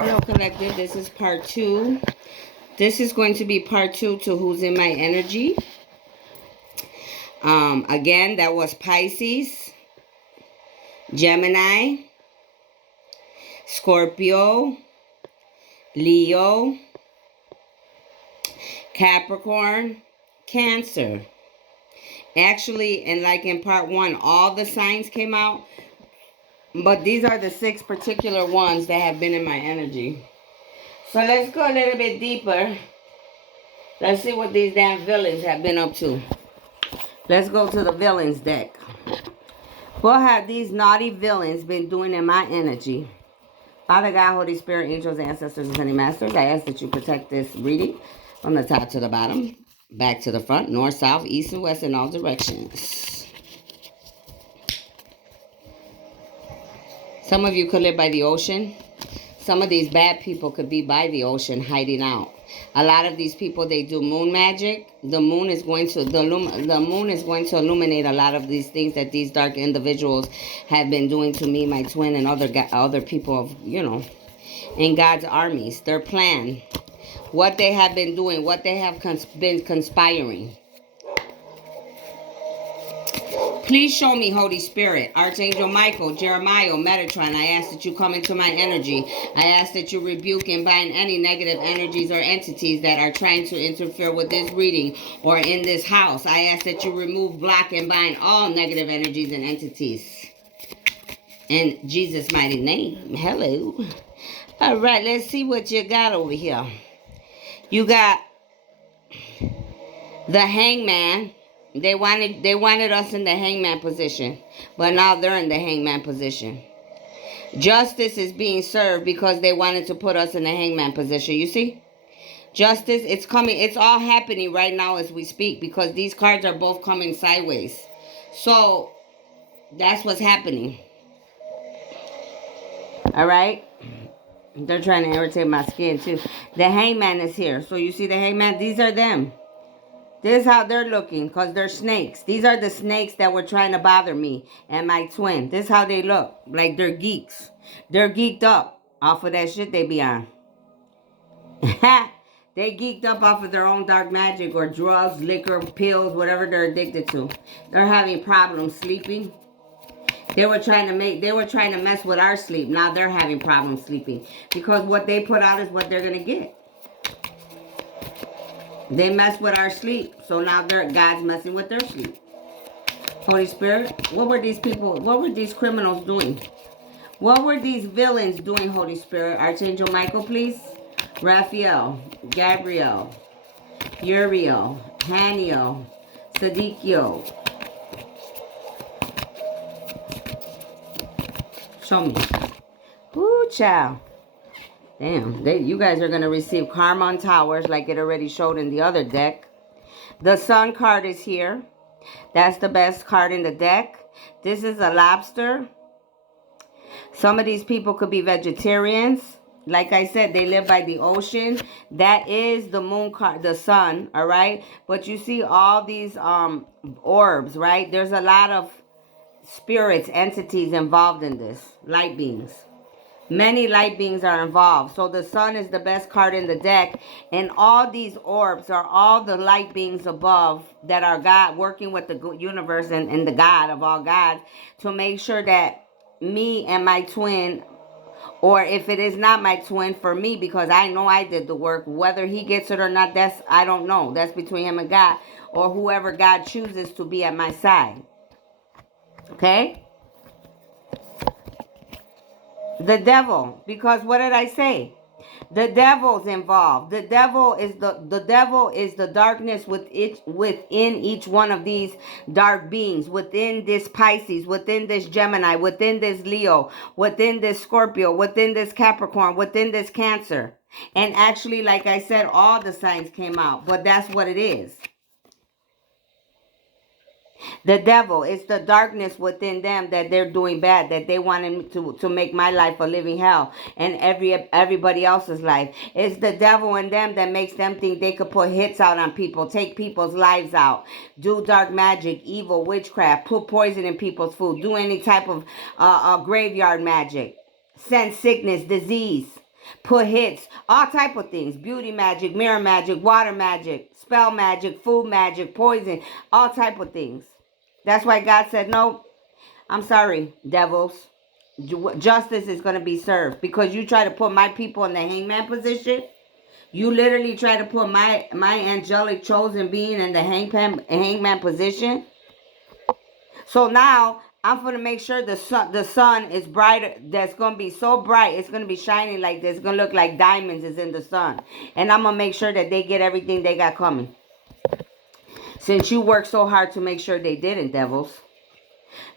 Hello, Collective. This is part two. This is going to be part two to Who's in My Energy. Again, that was Pisces, Gemini, Scorpio, Leo, Capricorn, Cancer. Actually, and like in part one, all the signs came out, but these are the 6 particular ones that have been in my energy. So let's go a little bit deeper. Let's see what these damn villains have been up to. Let's go to the villains deck. What have these naughty villains been doing in my energy? Father God, Holy Spirit, angels, ancestors, and honey masters, I ask that you protect this reading from the top to the bottom, back to the front, north, south, east, and west, in all directions. Some of you could live by the ocean. Some of these bad people could be by the ocean hiding out. A lot of these people, they do moon magic. The moon is going to illuminate a lot of these things that these dark individuals have been doing to me, my twin, and other people of, in God's armies. Their plan, what they have been doing, what they have been conspiring. Please show me, Holy Spirit, Archangel Michael, Jeremiah, Metatron. I ask that you come into my energy. I ask that you rebuke and bind any negative energies or entities that are trying to interfere with this reading or in this house. I ask that you remove, block, and bind all negative energies and entities. In Jesus' mighty name. Hello. All right, let's see what you got over here. You got the Hangman. They wanted us in the hangman position, but now they're in the hangman position. Justice is being served because they wanted to put us in the hangman position. You see? Justice, it's coming. It's all happening right now as we speak because these cards are both coming sideways. So that's what's happening. All right? They're trying to irritate my skin too. The hangman is here. So you see the hangman? These are them. This is how they're looking because they're snakes. These are the snakes that were trying to bother me and my twin. This is how they look. Like they're geeks. They're geeked up off of that shit they be on. They geeked up off of their own dark magic or drugs, liquor, pills, whatever they're addicted to. They're having problems sleeping. They were trying to mess with our sleep. Now they're having problems sleeping. Because what they put out is what they're going to get. They mess with our sleep, so now God's messing with their sleep. Holy Spirit, what were these criminals doing? What were these villains doing, Holy Spirit? Archangel Michael, please. Raphael, Gabriel, Uriel, Haniel, Sadikio. Show me. Woo, child. Damn, you guys are going to receive karma on towers like it already showed in the other deck. The Sun card is here. That's the best card in the deck. This is a lobster. Some of these people could be vegetarians. Like I said, they live by the ocean. That is the moon card, the sun, all right? But you see all these orbs, right? There's a lot of spirits, entities involved in this. Light beings. Many light beings are involved. So the sun is the best card in the deck. And all these orbs are all the light beings above that are God, working with the universe and the God of all gods to make sure that me and my twin, or if it is not my twin, for me, because I know I did the work, whether he gets it or not, I don't know. That's between him and God, or whoever God chooses to be at my side. Okay? The devil, because what did I say? The devil's involved. The devil is the darkness within each one of these dark beings, within this Pisces, within this Gemini, within this Leo, within this Scorpio, within this Capricorn, within this Cancer. And actually, like I said, all the signs came out, but that's what it is. The devil, it's the darkness within them that they're doing bad, that they wanted to make my life a living hell and everybody else's life. It's the devil in them that makes them think they could put hits out on people, take people's lives out, do dark magic, evil, witchcraft, put poison in people's food, do any type of graveyard magic, send sickness, disease. Put hits, all type of things. Beauty magic, mirror magic, water magic, spell magic, food magic, poison, all type of things. That's why God said, no, I'm sorry, devils. Justice is going to be served because you try to put my people in the hangman position. You literally try to put my angelic chosen being in the hangman position. So now I'm gonna make sure the sun is brighter. That's gonna be so bright. It's gonna be shining like this. It's gonna look like diamonds is in the sun. And I'm gonna make sure that they get everything they got coming. Since you worked so hard to make sure they didn't, devils.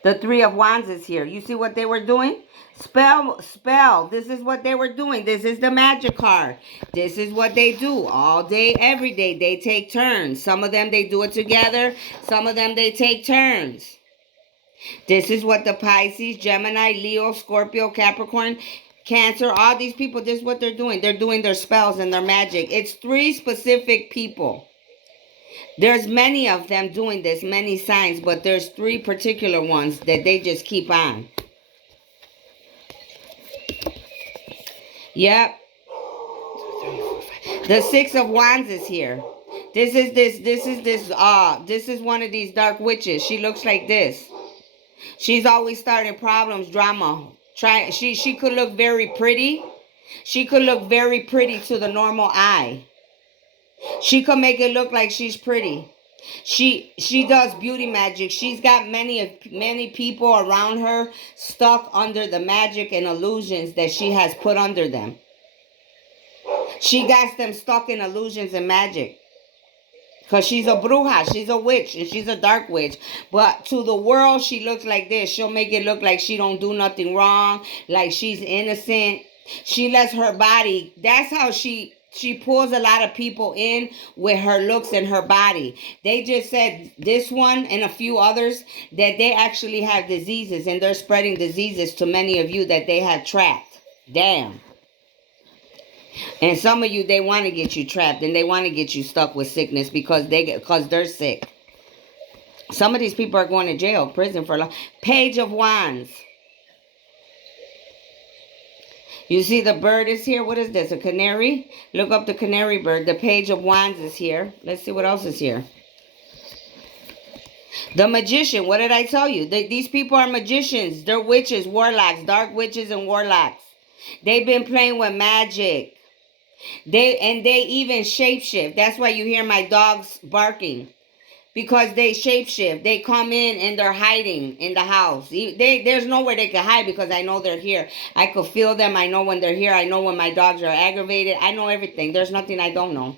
The Three of Wands is here. You see what they were doing? Spell. This is what they were doing. This is the magic card. This is what they do all day, every day. They take turns. Some of them, they do it together. Some of them, they take turns. This is what the Pisces, Gemini, Leo, Scorpio, Capricorn, Cancer, all these people, this is what they're doing. They're doing their spells and their magic. It's 3 specific people. There's many of them doing this, many signs, but there's 3 particular ones that they just keep on. Yep. The 6 of Wands is here. This is one of these dark witches. She looks like this. She's always starting problems, drama. She could look very pretty. She could look very pretty to the normal eye. She could make it look like she's pretty. She does beauty magic. She's got many people around her stuck under the magic and illusions that she has put under them. She got them stuck in illusions and magic. Because she's a bruja, she's a witch, and she's a dark witch. But to the world, she looks like this. She'll make it look like she don't do nothing wrong, like she's innocent. She lets her body, that's how she pulls a lot of people in with her looks and her body. They just said, this one and a few others, that they actually have diseases, and they're spreading diseases to many of you that they have trapped. Damn. And some of you, they want to get you trapped and they want to get you stuck with sickness because they're sick. Some of these people are going to jail, prison for life. Page of Wands. You see the bird is here. What is this? A canary? Look up the canary bird. The Page of Wands is here. Let's see what else is here. The Magician. What did I tell you? These people are magicians. They're witches, warlocks, dark witches and warlocks. They've been playing with magic. They even shapeshift. That's why you hear my dogs barking. Because they shapeshift. They come in and they're hiding in the house. There's nowhere they can hide because I know they're here. I could feel them. I know when they're here. I know when my dogs are aggravated. I know everything. There's nothing I don't know.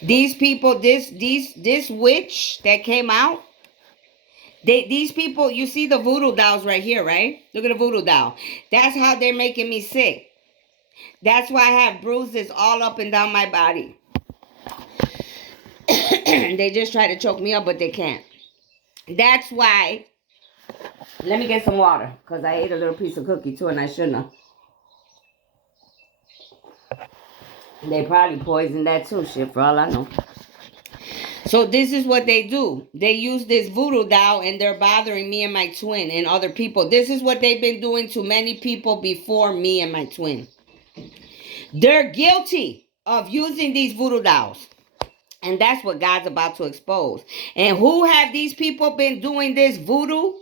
These people, this witch that came out, these people, you see the voodoo dolls right here, right? Look at the voodoo doll. That's how they're making me sick. That's why I have bruises all up and down my body. They just try to choke me up, but they can't. That's why. Let me get some water, because I ate a little piece of cookie too, and I shouldn't have. They probably poisoned that too, shit, for all I know. So this is what they do. They use this voodoo doll, and they're bothering me and my twin and other people. This is what they've been doing to many people before me and my twin. They're guilty of using these voodoo dolls. And that's what God's about to expose. And who have these people been doing this voodoo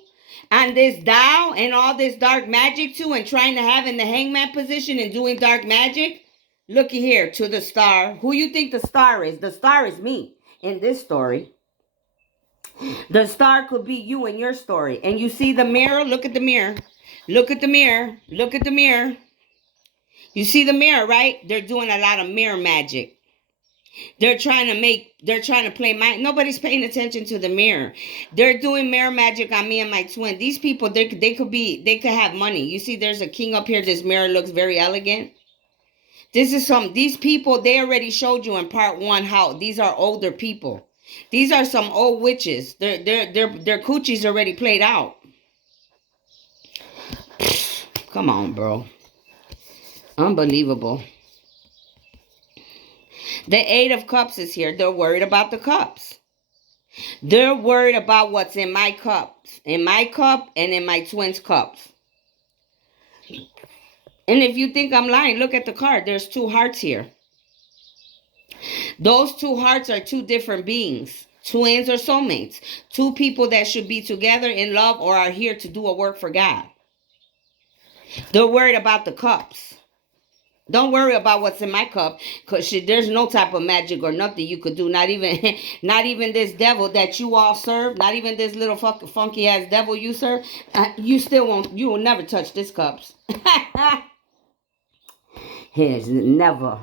and this doll and all this dark magic to and trying to have in the hangman position and doing dark magic? Looky here to the star. Who you think the star is? The star is me in this story. The star could be you in your story. And you see the mirror? Look at the mirror. Look at the mirror. Look at the mirror. You see the mirror, right? They're doing a lot of mirror magic. They're trying to play nobody's paying attention to the mirror. They're doing mirror magic on me and my twin. These people, they could have money. You see, there's a king up here. This mirror looks very elegant. These people, they already showed you in part 1 how these are older people. These are some old witches. Their coochie's already played out. Come on, bro. Unbelievable. The 8 of Cups is here. They're worried about the cups. They're worried about what's in my cups. In my cup and in my twin's cups. And if you think I'm lying, look at the card. There's two hearts here. Those two hearts are two different beings. Twins or soulmates. Two people that should be together in love or are here to do a work for God. They're worried about the cups. Don't worry about what's in my cup, because there's no type of magic or nothing you could do. Not even not even this devil that you all serve. Not even this little funky ass devil you serve. You still won't. You will never touch this cups. Here's never.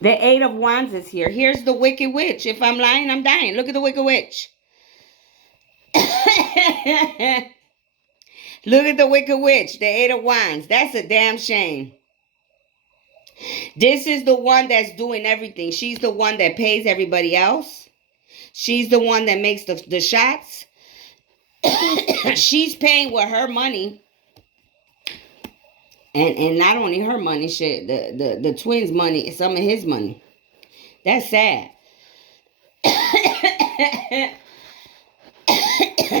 The Eight of Wands is here. Here's the Wicked Witch. If I'm lying, I'm dying. Look at the Wicked Witch. Look at the Wicked Witch, the Eight of Wands. That's a damn shame. This is the one that's doing everything. She's the one that pays everybody else. She's the one that makes the shots. She's paying with her money. And not only her money, shit, the twins' money, some of his money. That's sad.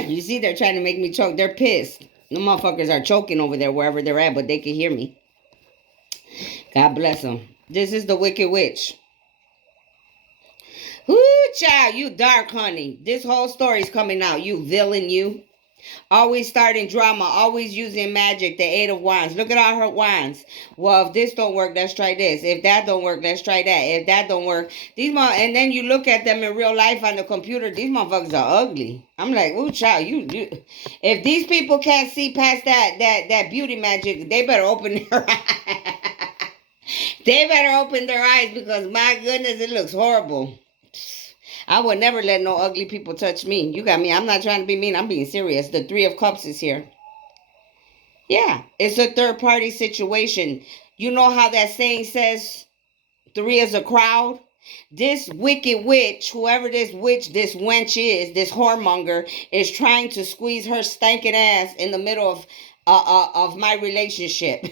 You see, they're trying to make me choke. They're pissed. The motherfuckers are choking over there wherever they're at, but they can hear me. God bless them. This is the Wicked Witch. Whoo, child, you dark, honey. This whole story's coming out. You villain, you. Always starting drama, always using magic, the Eight of Wands. Look at all her wands. Well, if this don't work, let's try this. If that don't work, let's try that. If that don't work, and then you look at them in real life on the computer, these motherfuckers are ugly. I'm like, ooh, child, you. If these people can't see past that beauty magic, they better open their eyes. They better open their eyes, because my goodness, it looks horrible. I would never let no ugly people touch me. You got me. I'm not trying to be mean. I'm being serious. The Three of Cups is here. Yeah, it's a third party situation. You know how that saying says, three is a crowd? This wicked witch, whoever this witch, this wench is, this whoremonger, is trying to squeeze her stinking ass in the middle of my relationship.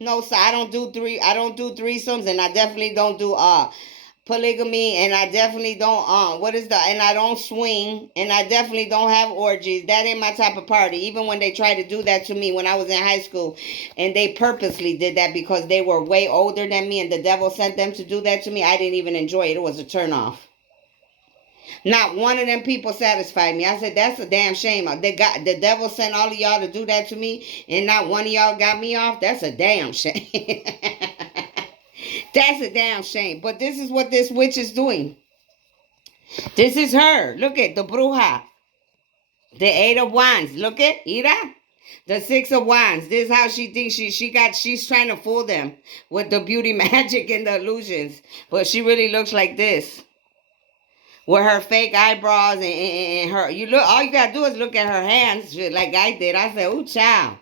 No, so I don't do threesomes, and I definitely don't do polygamy, and I definitely don't and I don't swing, and I definitely don't have orgies. That ain't my type of party. Even when they tried to do that to me when I was in high school, and they purposely did that because they were way older than me and the devil sent them to do that to me, I didn't even enjoy it. It was a turn off. Not one of them people satisfied me. I said, that's a damn shame. The devil sent all of y'all to do that to me, and not one of y'all got me off. That's a damn shame. That's a damn shame. But this is what this witch is doing. This is her. Look at the bruja. The Eight of Wands. Look at Ira. The Six of Wands. This is how she thinks she's trying to fool them with the beauty magic and the illusions. But she really looks like this. With her fake eyebrows and her, all you gotta do is look at her hands like I did. I said, ooh, child.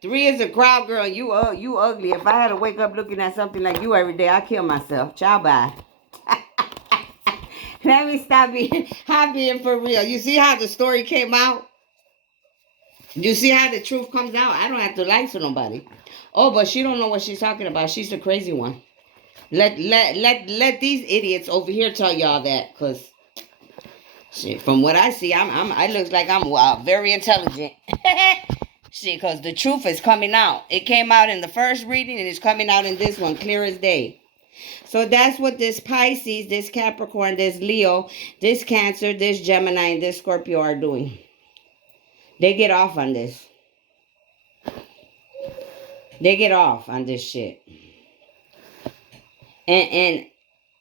Three is a crowd, girl. You ugly. If I had to wake up looking at something like you every day, I'd kill myself. Ciao, bye. Let me stop being for real. You see how the story came out? You see how the truth comes out? I don't have to lie to nobody. Oh, but she don't know what she's talking about. She's the crazy one. Let these idiots over here tell y'all that, cause shit, from what I see, I looks like I'm very intelligent. Shit, because the truth is coming out. It came out in the first reading, and it's coming out in this one, clear as day. So that's what this Pisces, this Capricorn, this Leo, this Cancer, this Gemini, and this Scorpio are doing. They get off on this. They get off on this shit. And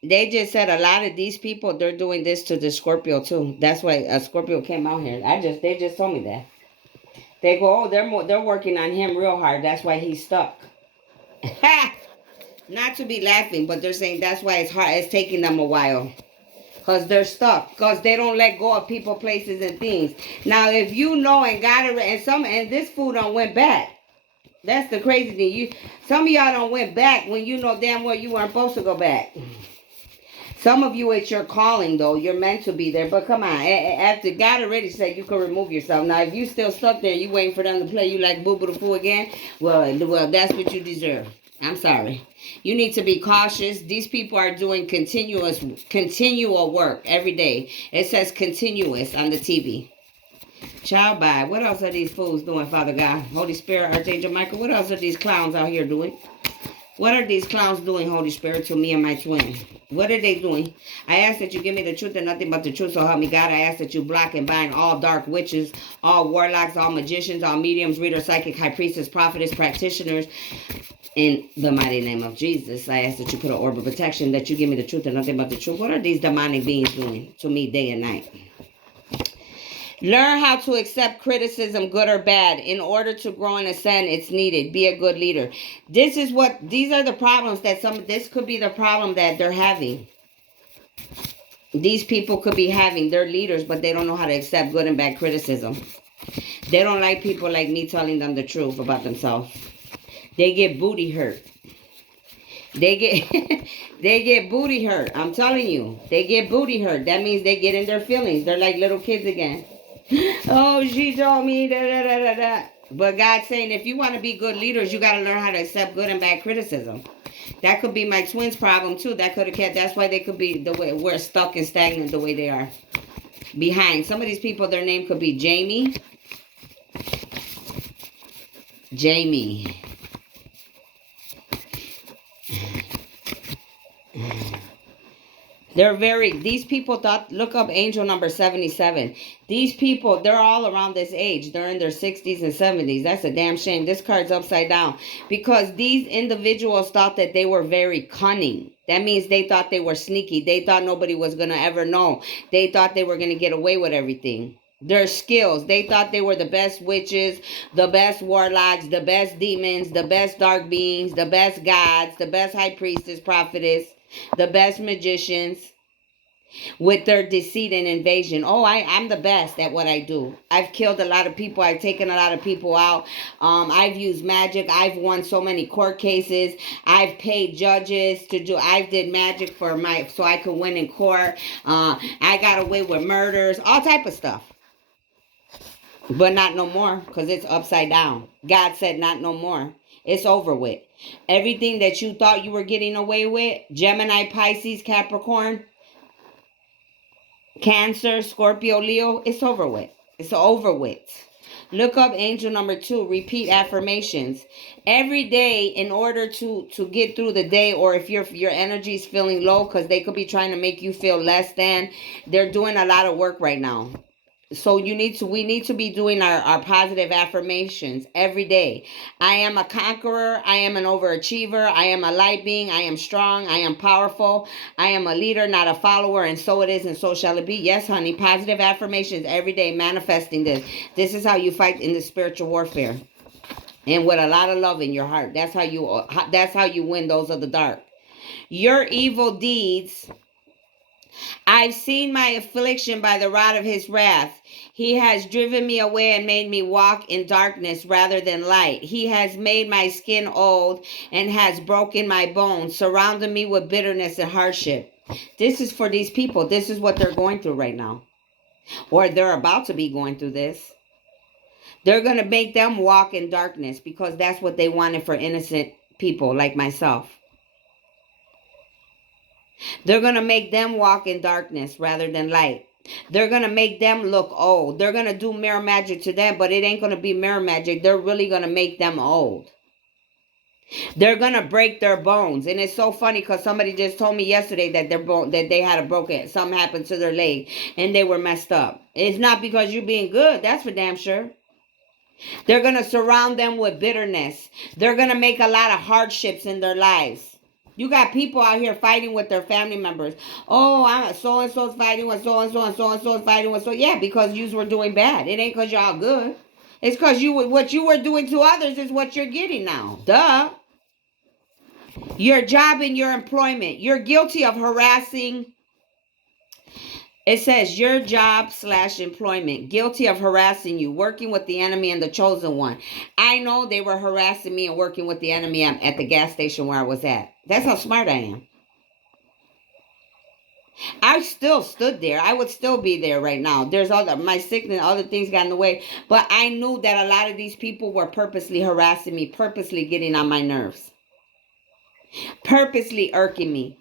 they just said a lot of these people, they're doing this to the Scorpio too. That's why a Scorpio came out here. They just told me that. They go, oh, they're working on him real hard. That's why he's stuck. Not to be laughing, but they're saying that's why it's hard. It's taking them a while. Because they're stuck. Because they don't let go of people, places, and things. Now, if you know and got it, and this fool done went back. That's the crazy thing. Some of y'all done went back when you know damn well you weren't supposed to go back. Some of you, it's your calling, though. You're meant to be there. But come on. After God already said you can remove yourself. Now, if you still stuck there, you waiting for them to play you like Boo Boo the Fool again, well, that's what you deserve. I'm sorry. You need to be cautious. These people are doing continual work every day. It says continuous on the TV. Child bye. What else are these fools doing, Father God? Holy Spirit, Archangel Michael, what else are these clowns out here doing? What are these clowns doing, Holy Spirit, to me and my twin? What are they doing? I ask that you give me the truth and nothing but the truth, so help me God. I ask that you block and bind all dark witches, all warlocks, all magicians, all mediums, readers, psychic, high priestess, prophetess, practitioners. In the mighty name of Jesus, I ask that you put an orb of protection, that you give me the truth and nothing but the truth. What are these demonic beings doing to me day and night? Learn how to accept criticism, good or bad. In order to grow and ascend, it's needed. Be a good leader. These are the problems that this could be the problem that they're having. These people could be having, they're leaders, but they don't know how to accept good and bad criticism. They don't like people like me telling them the truth about themselves. They get booty hurt. They get they get booty hurt. I'm telling you. They get booty hurt. That means they get in their feelings. They're like little kids again. Oh, she told me da da da da da. But God's saying if you want to be good leaders, you got to learn how to accept good and bad criticism. That could be my twins' problem too. That could have kept. That's why they could be the way we're stuck and stagnant the way they are. Behind some of these people, their name could be Jamie. Jamie. These people thought, look up angel number 77. These people, they're all around this age. They're in their 60s and 70s. That's a damn shame. This card's upside down. Because these individuals thought that they were very cunning. That means they thought they were sneaky. They thought nobody was going to ever know. They thought they were going to get away with everything. Their skills. They thought they were the best witches, the best warlocks, the best demons, the best dark beings, the best gods, the best high priestess, prophetess, the best magicians, with their deceit and invasion. Oh, I'm the best at what I do. I've killed a lot of people. I've taken a lot of people out. I've used magic. I've won so many court cases. I've paid judges to do. I did magic so I could win in court. I got away with murders, all type of stuff. But not no more, because it's upside down. God said not no more. It's over with. Everything that you thought you were getting away with, Gemini, Pisces, Capricorn, Cancer, Scorpio, Leo, it's over with. It's over with. Look up angel number 2. Repeat affirmations. Every day in order to get through the day, or if your energy is feeling low, because they could be trying to make you feel less than, they're doing a lot of work right now. So we need to be doing our positive affirmations every day. I am a conqueror. I am an overachiever. I am a light being. I am strong. I am powerful. I am a leader, not a follower. And so it is, and so shall it be. Yes, honey. Positive affirmations every day, manifesting this. This is how you fight in the spiritual warfare. And with a lot of love in your heart. That's how you win those of the dark. Your evil deeds. I've seen my affliction by the rod of his wrath. He has driven me away and made me walk in darkness rather than light. He has made my skin old and has broken my bones, surrounded me with bitterness and hardship. This is for these people. This is what they're going through right now. Or they're about to be going through this. They're going to make them walk in darkness because that's what they wanted for innocent people like myself. They're going to make them walk in darkness rather than light. They're going to make them look old. They're going to do mirror magic to them, but it ain't going to be mirror magic. They're really going to make them old. They're going to break their bones. And it's so funny because somebody just told me yesterday that that they had something happened to their leg and they were messed up. It's not because you're being good. That's for damn sure. They're going to surround them with bitterness. They're going to make a lot of hardships in their lives. You got people out here fighting with their family members. Oh, so-and-so's fighting with so-and-so and so-and-so's fighting with so. Yeah, because you were doing bad. It ain't because y'all good. It's because what you were doing to others is what you're getting now. Duh. Your job and your employment. You're guilty of harassing. It says your job/employment, guilty of harassing you, working with the enemy and the chosen one. I know they were harassing me and working with the enemy at the gas station where I was at. That's how smart I am. I still stood there. I would still be there right now. There's my sickness, other things got in the way. But I knew that a lot of these people were purposely harassing me, purposely getting on my nerves, purposely irking me.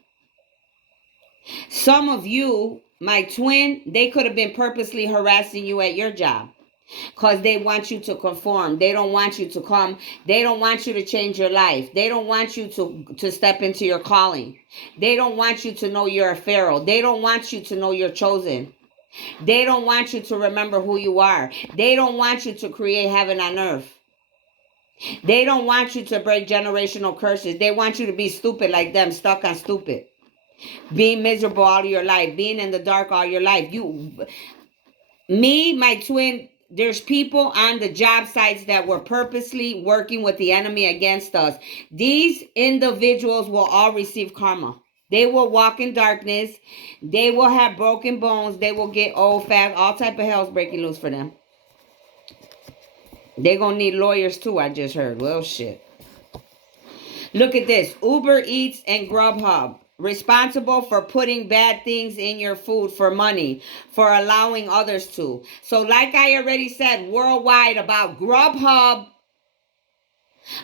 Some of you, my twin, they could have been purposely harassing you at your job. because they want you to conform. They don't want you to come. They don't want you to change your life. They don't want you to step into your calling. They don't want you to know you're a pharaoh. They don't want you to know you're chosen. They don't want you to remember who you are. They don't want you to create heaven on earth. They don't want you to break generational curses. They want you to be stupid like them, stuck on stupid. Being miserable all your life, being in the dark all your life. My twin, there's people on the job sites that were purposely working with the enemy against us. These individuals will all receive karma. They will walk in darkness. They will have broken bones. They will get old, fat, all type of hell's breaking loose for them. They're going to need lawyers too, I just heard. Well, shit. Look at this. Uber Eats and Grubhub. Responsible for putting bad things in your food for money, for allowing others to. So like I already said, worldwide, about Grubhub,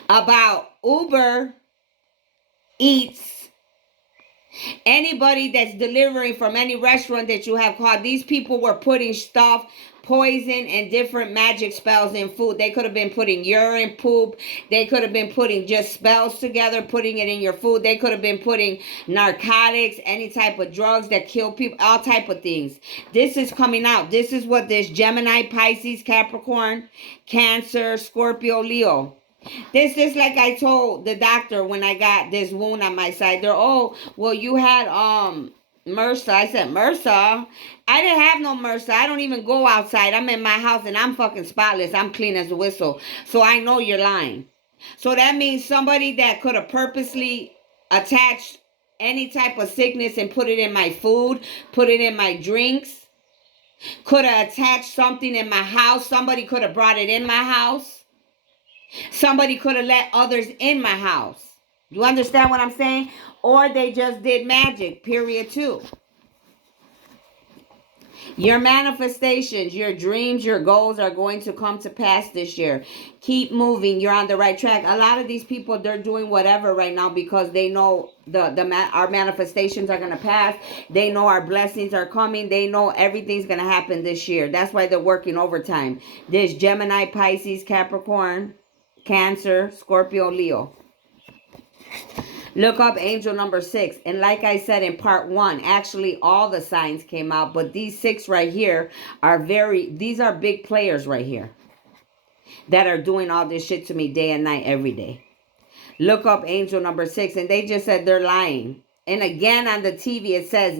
about Uber Eats, anybody that's delivering from any restaurant that you have called, these people were putting stuff, poison and different magic spells in food. They could have been putting urine, poop. They could have been putting just spells together, putting it in your food. They could have been putting narcotics, any type of drugs that kill people, all type of things. This is coming out. This is what this Gemini, Pisces, Capricorn, Cancer, Scorpio, Leo. This is like I told the doctor when I got this wound on my side. They're, oh, well, you had MRSA. I said, MRSA? I didn't have no MRSA. I don't even go outside. I'm in my house and I'm fucking spotless. I'm clean as a whistle. So I know you're lying. So that means somebody that could have purposely attached any type of sickness and put it in my food, put it in my drinks, could have attached something in my house. Somebody could have brought it in my house. Somebody could have let others in my house. You understand what I'm saying? Or they just did magic, period, too. Your manifestations, your dreams, your goals are going to come to pass this year. Keep moving. You're on the right track. A lot of these people, they're doing whatever right now because they know our manifestations are going to pass. They know our blessings are coming. They know everything's going to happen this year. That's why they're working overtime. There's Gemini, Pisces, Capricorn, Cancer, Scorpio, Leo. Look up angel number 6. And like I said in part 1, actually all the signs came out. But these 6 right here are these are big players right here that are doing all this shit to me day and night every day. Look up angel number 6. And they just said they're lying. And again on the TV it says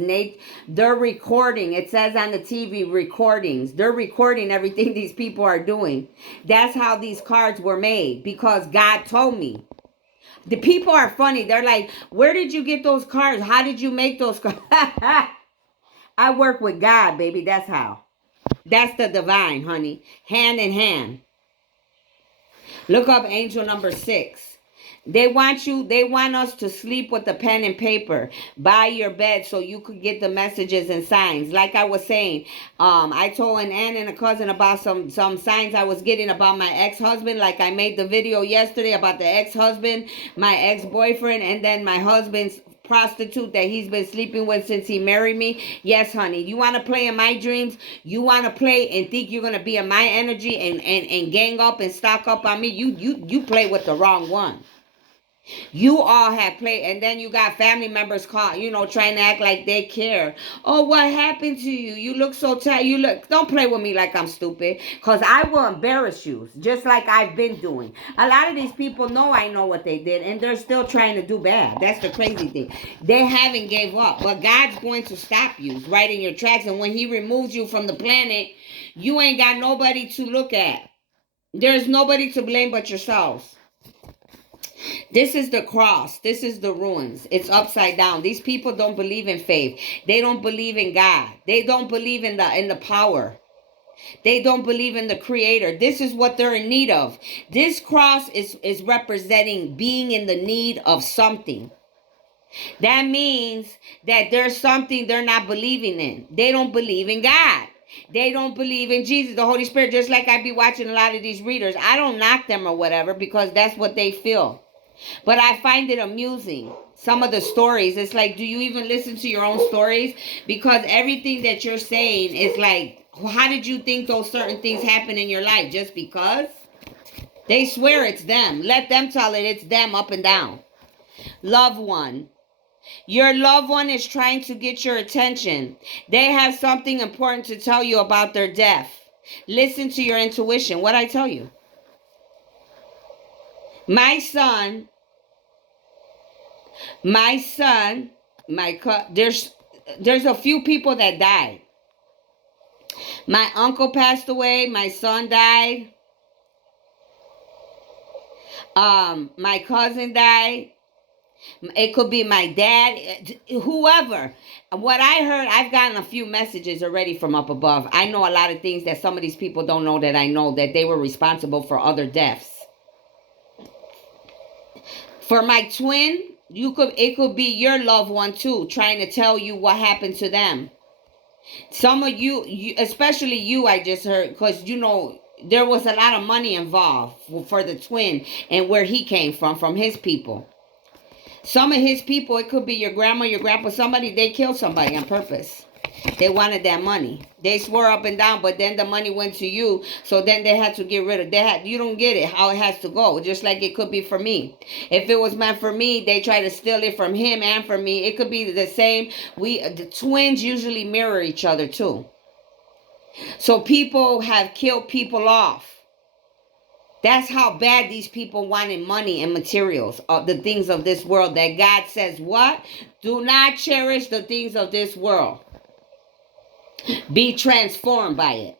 they're recording. It says on the TV recordings. They're recording everything these people are doing. That's how these cards were made because God told me. The people are funny. They're like, where did you get those cards? How did you make those cards? I work with God, baby. That's how. That's the divine, honey. Hand in hand. Look up angel number 6. They want us to sleep with the pen and paper by your bed so you could get the messages and signs. Like I was saying, I told an aunt and a cousin about some signs I was getting about my ex-husband. Like I made the video yesterday about the ex-husband, my ex-boyfriend, and then my husband's prostitute that he's been sleeping with since he married me. Yes, honey. You want to play in my dreams? You want to play and think you're going to be in my energy and gang up and stock up on me? You play with the wrong one. You all have played, and then you got family members trying to act like they care. Oh, what happened to you? You look so tired. Don't play with me like I'm stupid, because I will embarrass you, just like I've been doing. A lot of these people know I know what they did, and they're still trying to do bad. That's the crazy thing. They haven't gave up, but God's going to stop you right in your tracks, and when he removes you from the planet, you ain't got nobody to look at. There's nobody to blame but yourselves. This is the cross. This is the ruins. It's upside down. These people don't believe in faith. They don't believe in God. They don't believe in the power. They don't believe in the creator. This is what they're in need of. This cross is representing being in the need of something. That means that there's something they're not believing in. They don't believe in God. They don't believe in Jesus, the Holy Spirit, just like I be watching a lot of these readers. I don't knock them or whatever because that's what they feel. But I find it amusing. Some of the stories, it's like, do you even listen to your own stories? Because everything that you're saying is like How did you think those certain things happen in your life? Just because? They swear it's them. Let them tell it it's them up and down. Loved one. Your loved one is trying to get your attention. They have something important to tell you about their death. Listen to your intuition. What I tell you? My son, there's a few people that died. My uncle passed away. My son died. My cousin died. It could be my dad, whoever. What I heard, I've gotten a few messages already from up above. I know a lot of things that some of these people don't know that I know, that they were responsible for other deaths. For my twin, it could be your loved one too, trying to tell you what happened to them. Some of you, especially you, I just heard, because there was a lot of money involved for the twin and where he came from his people. Some of his people, it could be your grandma, your grandpa, somebody, they killed somebody on purpose. They wanted that money. They swore up and down, but then the money went to you, so then they had to get rid of that. You don't get it, how it has to go, just like it could be for me. If it was meant for me, they try to steal it from him and for me. It could be the same. The twins usually mirror each other too. So people have killed people off. That's how bad these people wanted money and materials, of the things of this world, that God says, what? Do not cherish the things of this world. Be transformed by it.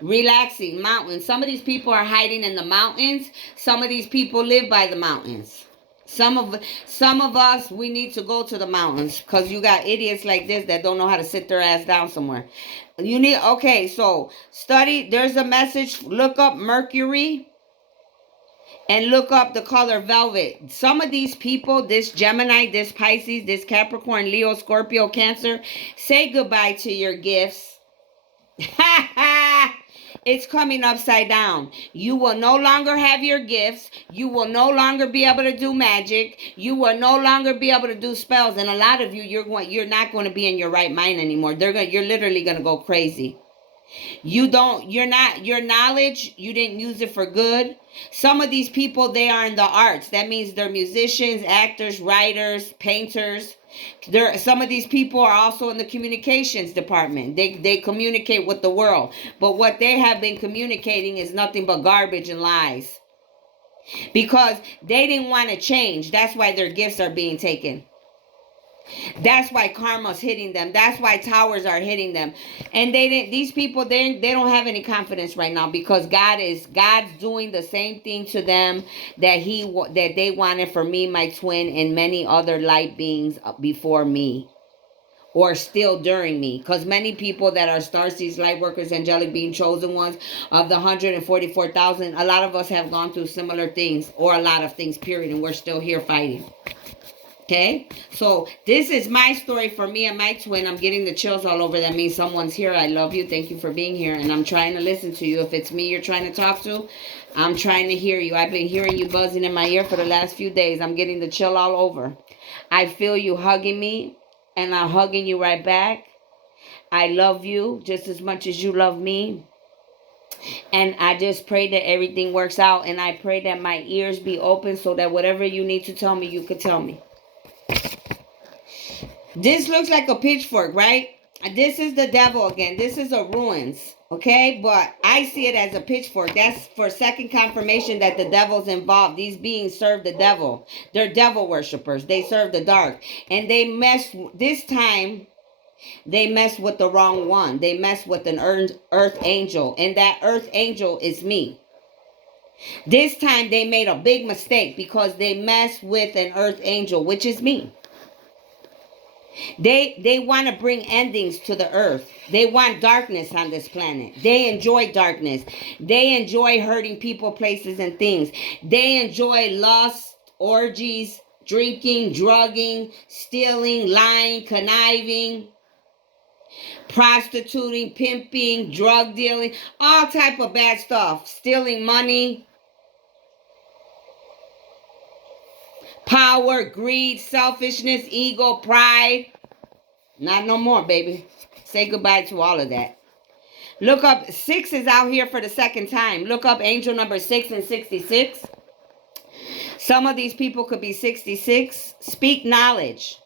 Relaxing, mountains. Some of these people are hiding in the mountains. Some of these people live by the mountains. Some of us, we need to go to the mountains, because you got idiots like this that don't know how to sit their ass down somewhere. Okay, so study. There's a message. Look up Mercury. And look up the color velvet. Some of these people, this Gemini, this Pisces, this Capricorn, Leo, Scorpio, Cancer, say goodbye to your gifts. It's coming upside down. You will no longer have your gifts. You will no longer be able to do magic. You will no longer be able to do spells. And a lot of you, you're not going to be in your right mind anymore. You're literally going to go crazy. Your knowledge, you didn't use it for good. Some of these people, they are in the arts. That means they're musicians, actors, writers, painters. Some of these people are also in the communications department. They communicate with the world. But what they have been communicating is nothing but garbage and lies. Because they didn't want to change. That's why their gifts are being taken. That's why karma's hitting them. That's why towers are hitting them. And these people, they don't have any confidence right now, because God's doing the same thing to them that they wanted for me, my twin, and many other light beings before me, or still during me. Because many people that are starseeds, light workers, angelic being chosen ones, of the 144,000, a lot of us have gone through similar things, or a lot of things, period, and we're still here fighting. Okay, so this is my story for me and my twin. I'm getting the chills all over. That means someone's here. I love you. Thank you for being here. And I'm trying to listen to you. If it's me you're trying to talk to, I'm trying to hear you. I've been hearing you buzzing in my ear for the last few days. I'm getting the chill all over. I feel you hugging me, and I'm hugging you right back. I love you just as much as you love me. And I just pray that everything works out. And I pray that my ears be open so that whatever you need to tell me, you could tell me. This looks like a pitchfork, right? This is the devil again. This is a ruins, okay? But I see it as a pitchfork. That's for second confirmation that the devil's involved. These beings serve the devil. They're devil worshippers. They serve the dark. And this time, they mess with the wrong one. They mess with an earth angel. And that earth angel is me. This time, they made a big mistake, because they mess with an earth angel, which is me. They want to bring endings to the earth. They want darkness on this planet. They enjoy darkness. They enjoy hurting people, places, and things. They enjoy lust, orgies, drinking, drugging, stealing, lying, conniving, prostituting, pimping, drug dealing, all type of bad stuff. Stealing money, power, greed, selfishness, ego, pride. Not no more, baby. Say goodbye to all of that. Look up, 6 is out here for the second time. Look up angel number 6 and 66. Some of these people could be 66. Speak knowledge.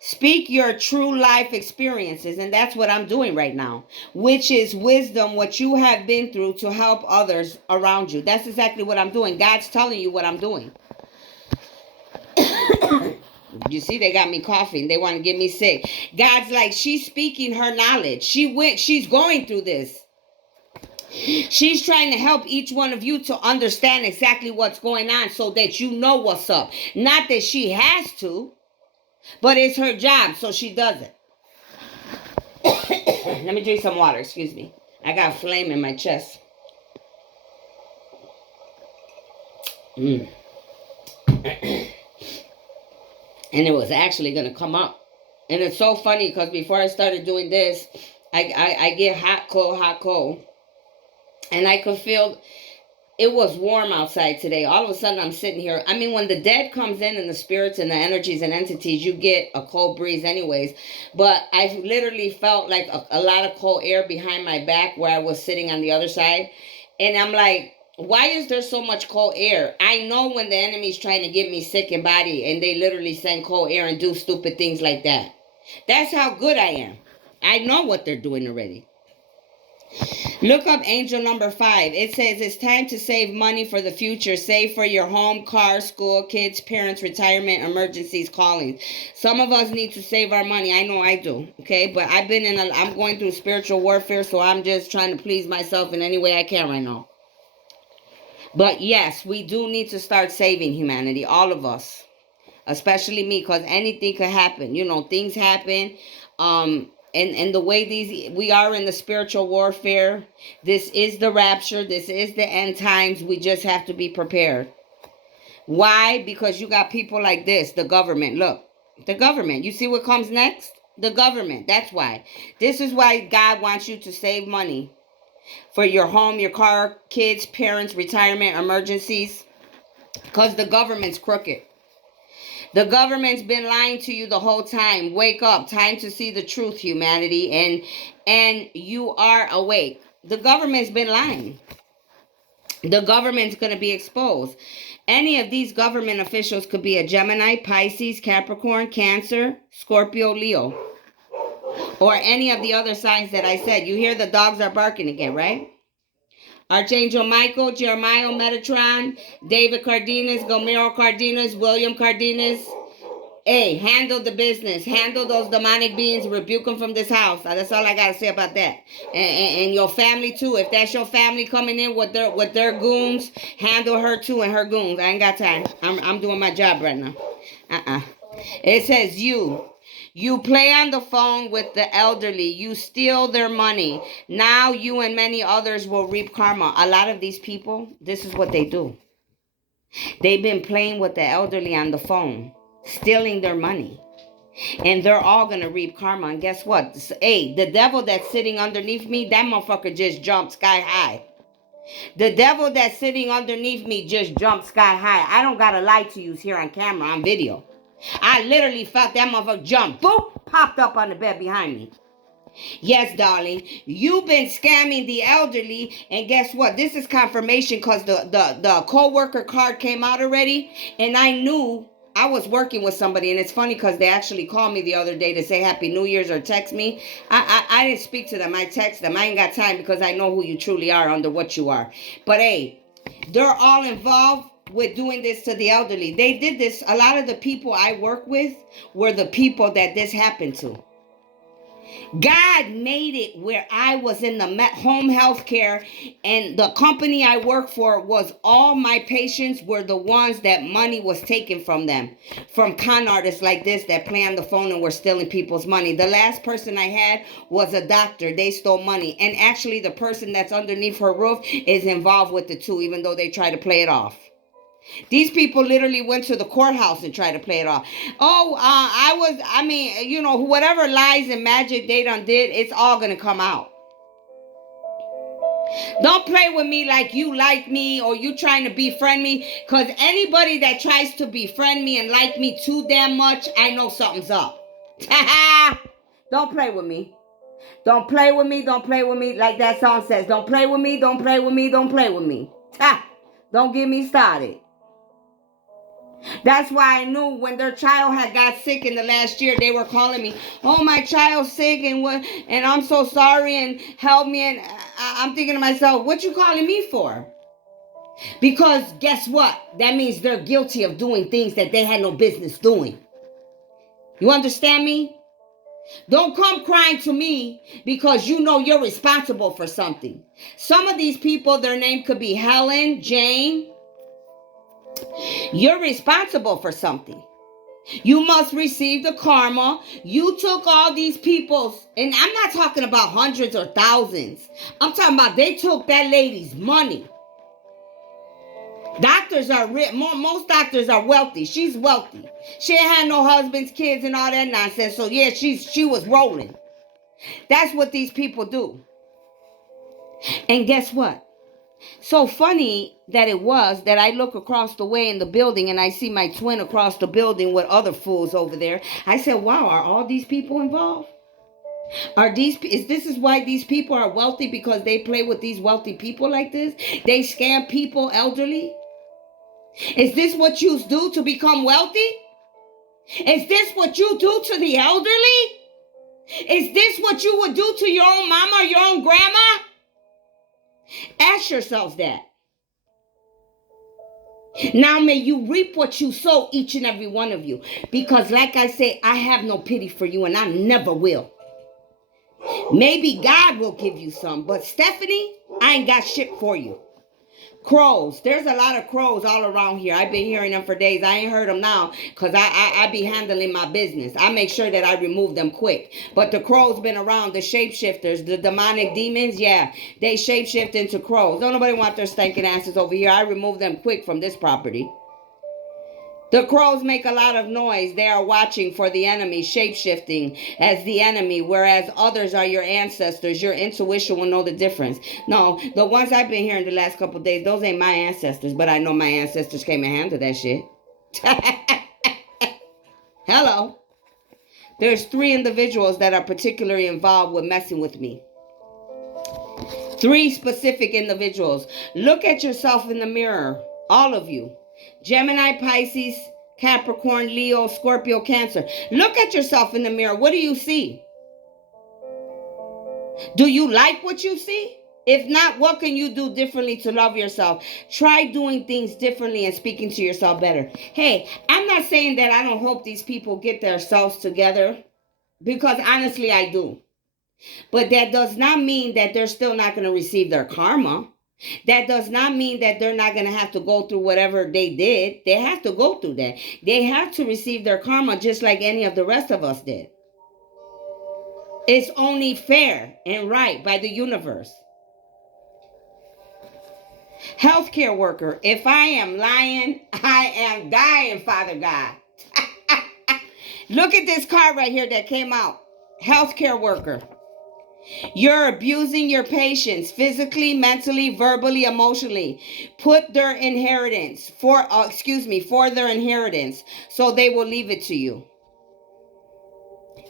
Speak your true life experiences, and that's what I'm doing right now, which is wisdom, what you have been through to help others around you. That's exactly what I'm doing. God's telling you what I'm doing. You see, they got me coughing. They want to get me sick. God's like, she's speaking her knowledge. She's going through this. She's trying to help each one of you to understand exactly what's going on so that you know what's up. Not that she has to, but it's her job, so she does it. Let me drink some water, excuse me. I got a flame in my chest. And it was actually going to come up. And it's so funny because before I started doing this, I get hot, cold. And I could feel it was warm outside today. All of a sudden, I'm sitting here. I mean, when the dead comes in and the spirits and the energies and entities, you get a cold breeze anyways. But I literally felt like a lot of cold air behind my back where I was sitting on the other side. And I'm like, why is there so much cold air? I know when the enemy's trying to get me sick in body and they literally send cold air and do stupid things like that. That's how good I am. I know what they're doing already. Look up angel number 5. It says it's time to save money for the future. Save for your home, car, school, kids, parents, retirement, emergencies, callings. Some of us need to save our money. I know I do. Okay, but I'm going through spiritual warfare, so I'm just trying to please myself in any way I can right now. But yes, we do need to start saving, humanity, all of us, especially me, because anything could happen. You know, things happen. And the way we are in the spiritual warfare, this is the rapture, this is the end times. We just have to be prepared. Why? Because you got people like this, the government. Look, the government. You see what comes next? The government. That's why. This is why God wants you to save money for your home, your car, kids, parents, retirement, emergencies, because the government's crooked. The government's been lying to you the whole time. Wake up. Time to see the truth, humanity. And you are awake. The government's been lying. The government's going to be exposed. Any of these government officials could be a Gemini, Pisces, Capricorn, Cancer, Scorpio, Leo. Or any of the other signs that I said. You hear the dogs are barking again, right? Archangel Michael, Jeremiah Metatron, David Cardenas, Gomero Cardenas, William Cardenas. Hey, handle the business. Handle those demonic beings. Rebuke them from this house. That's all I got to say about that. And your family, too. If that's your family coming in with their goons, handle her, too, and her goons. I ain't got time. I'm doing my job right now. It says you play on the phone with the elderly. You steal their money. Now you and many others will reap karma. A lot of these people, this is what they do. They've been playing with the elderly on the phone, stealing their money. And they're all going to reap karma. And guess what? Hey, the devil that's sitting underneath me, that motherfucker just jumped sky high. The devil that's sitting underneath me just jumped sky high. I don't got to lie to you here on camera, on video. I literally felt that motherfucker jump. Boop, popped up on the bed behind me. Yes, darling. You've been scamming the elderly. And guess what? This is confirmation because the co-worker card came out already. And I knew I was working with somebody. And it's funny because they actually called me the other day to say Happy New Year's or text me. I didn't speak to them. I text them. I ain't got time because I know who you truly are under what you are. But hey, they're all involved with doing this to the elderly. They did this. A lot of the people I work with were the people that this happened to. God made it where I was in the home health care, and the company I work for was all my patients were the ones that money was taken from them, from con artists like this that play on the phone and were stealing people's money. The last person I had was a doctor. They stole money, and actually the person that's underneath her roof is involved with it too, even though they try to play it off. These people literally went to the courthouse and tried to play it off. Whatever lies and magic they done did, it's all going to come out. Don't play with me like you like me or you trying to befriend me. Because anybody that tries to befriend me and like me too damn much, I know something's up. Don't play with me. Don't play with me, don't play with me. Like that song says, don't play with me, don't play with me, don't play with me. Ha! Don't get me started. That's why I knew when their child had got sick in the last year, they were calling me, oh, my child's sick and what, and I'm so sorry and help me. And I'm thinking to myself, what you calling me for? Because guess what? That means they're guilty of doing things that they had no business doing. You understand me? Don't come crying to me because you know you're responsible for something. Some of these people, their name could be Helen, Jane. You're responsible for something. You must receive the karma. You took all these people's, and I'm not talking about hundreds or thousands. I'm talking about they took that lady's money. Doctors are rich. Most doctors are wealthy. She's wealthy. She ain't had no husbands, kids, and all that nonsense. So yeah, she was rolling. That's what these people do. And guess what? So funny that it was that I look across the way in the building and I see my twin across the building with other fools over there. I said, wow, are all these people involved? This is why these people are wealthy, because they play with these wealthy people like this? They scam people, elderly? Is this what you do to become wealthy? Is this what you do to the elderly? Is this what you would do to your own mama or your own grandma? Ask yourselves that. Now may you reap what you sow, each and every one of you. Because like I say, I have no pity for you and I never will. Maybe God will give you some. But Stephanie, I ain't got shit for you. Crows. There's a lot of crows all around here. I've been hearing them for days. I ain't heard them now because I be handling my business. I make sure that I remove them quick. But the crows been around. The shapeshifters, the demonic demons, yeah, they shapeshift into crows. Don't nobody want their stinking asses over here. I remove them quick from this property. The crows make a lot of noise. They are watching for the enemy, shape-shifting as the enemy, whereas others are your ancestors. Your intuition will know the difference. No, the ones I've been hearing the last couple of days, those ain't my ancestors, but I know my ancestors came and handled that shit. Hello. There's 3 individuals that are particularly involved with messing with me. 3 specific individuals. Look at yourself in the mirror, all of you. Gemini, Pisces, Capricorn, Leo, Scorpio, Cancer. Look at yourself in the mirror. What do you see? Do you like what you see? If not, what can you do differently to love yourself? Try doing things differently and speaking to yourself better. Hey, I'm not saying that I don't hope these people get themselves together, because honestly, I do. But that does not mean that they're still not going to receive their karma. That does not mean that they're not going to have to go through whatever they did. They have to go through that. They have to receive their karma just like any of the rest of us did. It's only fair and right by the universe. Healthcare worker. If I am lying, I am dying, Father God. Look at this card right here that came out. Healthcare worker. You're abusing your patients physically, mentally, verbally, emotionally. Put their inheritance for their inheritance, so they will leave it to you.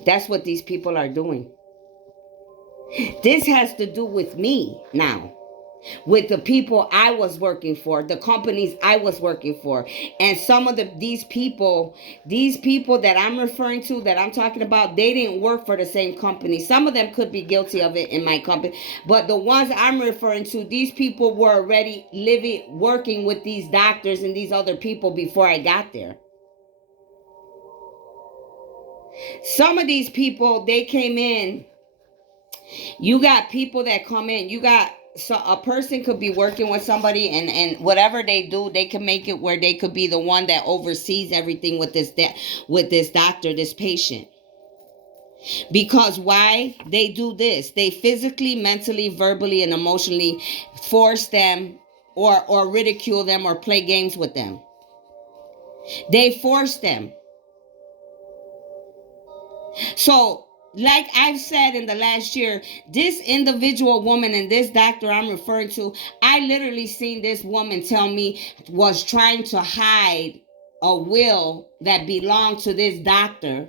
That's what these people are doing. This has to do with me now. With the people I was working for, the companies I was working for. And some of these people that I'm referring to, that I'm talking about, they didn't work for the same company. Some of them could be guilty of it in my company. But the ones I'm referring to, these people were already working with these doctors and these other people before I got there. Some of these people, they came in. You got people that come in. So a person could be working with somebody, and whatever they do, they can make it where they could be the one that oversees everything with this doctor, this patient. Because why? They do this. They physically, mentally, verbally, and emotionally force them or ridicule them or play games with them. They force them. So, like I've said in the last year, this individual woman and this doctor I'm referring to, I literally seen this woman tell me was trying to hide a will that belonged to this doctor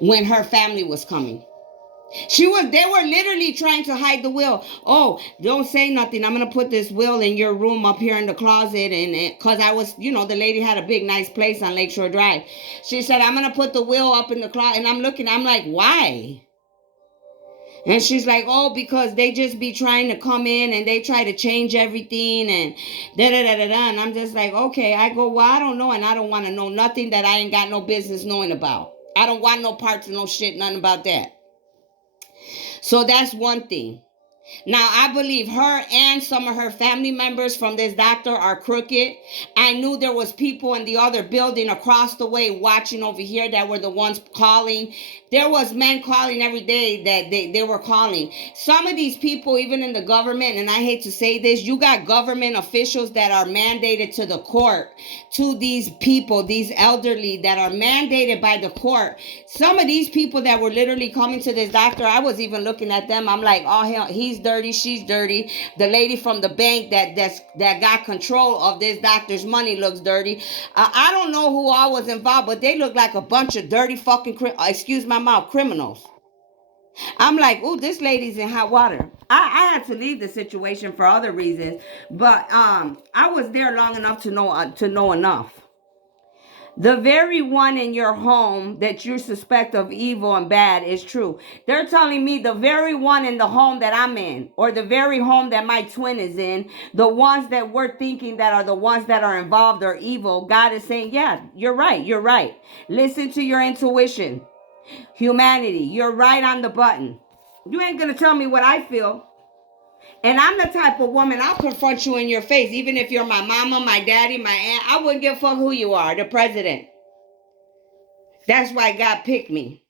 when her family was coming. They were literally trying to hide the will. Oh, don't say nothing. I'm going to put this will in your room up here in the closet. And because I was, the lady had a big, nice place on Lakeshore Drive. She said, I'm going to put the will up in the closet. And I'm like, why? And she's like, oh, because they just be trying to come in and they try to change everything and da da da da da. And I'm just like, okay. I go, well, I don't know. And I don't want to know nothing that I ain't got no business knowing about. I don't want no parts of no shit, nothing about that. So that's one thing. Now, I believe her and some of her family members from this doctor are crooked. I knew there was people in the other building across the way watching over here that were the ones calling. There was men calling every day that they were calling. Some of these people, even in the government, and I hate to say this, you got government officials that are mandated to the court, to these people, these elderly that are mandated by the court. Some of these people that were literally coming to this doctor, I was even looking at them. I'm like, oh hell, he's dirty, she's dirty. The lady from the bank that got control of this doctor's money looks dirty. I don't know who all was involved, but they look like a bunch of dirty fucking, excuse my mouth, criminals. I'm like, oh, this lady's in hot water. I had to leave the situation for other reasons, but I was there long enough to know enough. The very one in your home that you suspect of evil and bad is true. They're telling me the very one in the home that I'm in, or the very home that my twin is in, the ones that we're thinking that are the ones that are involved are evil. God is saying, yeah, you're right. You're right. Listen to your intuition. Humanity, you're right on the button. You ain't going to tell me what I feel. And I'm the type of woman, I'll confront you in your face. Even if you're my mama, my daddy, my aunt, I wouldn't give a fuck who you are, the president. That's why God picked me.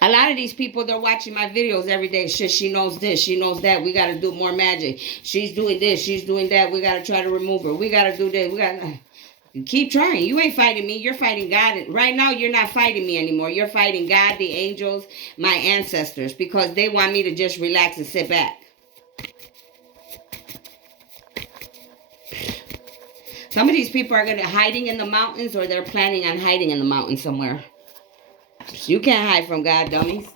A lot of these people, they're watching my videos every day. Shit, she knows this, she knows that. We got to do more magic. She's doing this, she's doing that. We got to try to remove her. We got to do this. We got to keep trying. You ain't fighting me. You're fighting God. Right now, you're not fighting me anymore. You're fighting God, the angels, my ancestors, because they want me to just relax and sit back. Some of these people are going to hiding in the mountains, or they're planning on hiding in the mountains somewhere. You can't hide from God, dummies.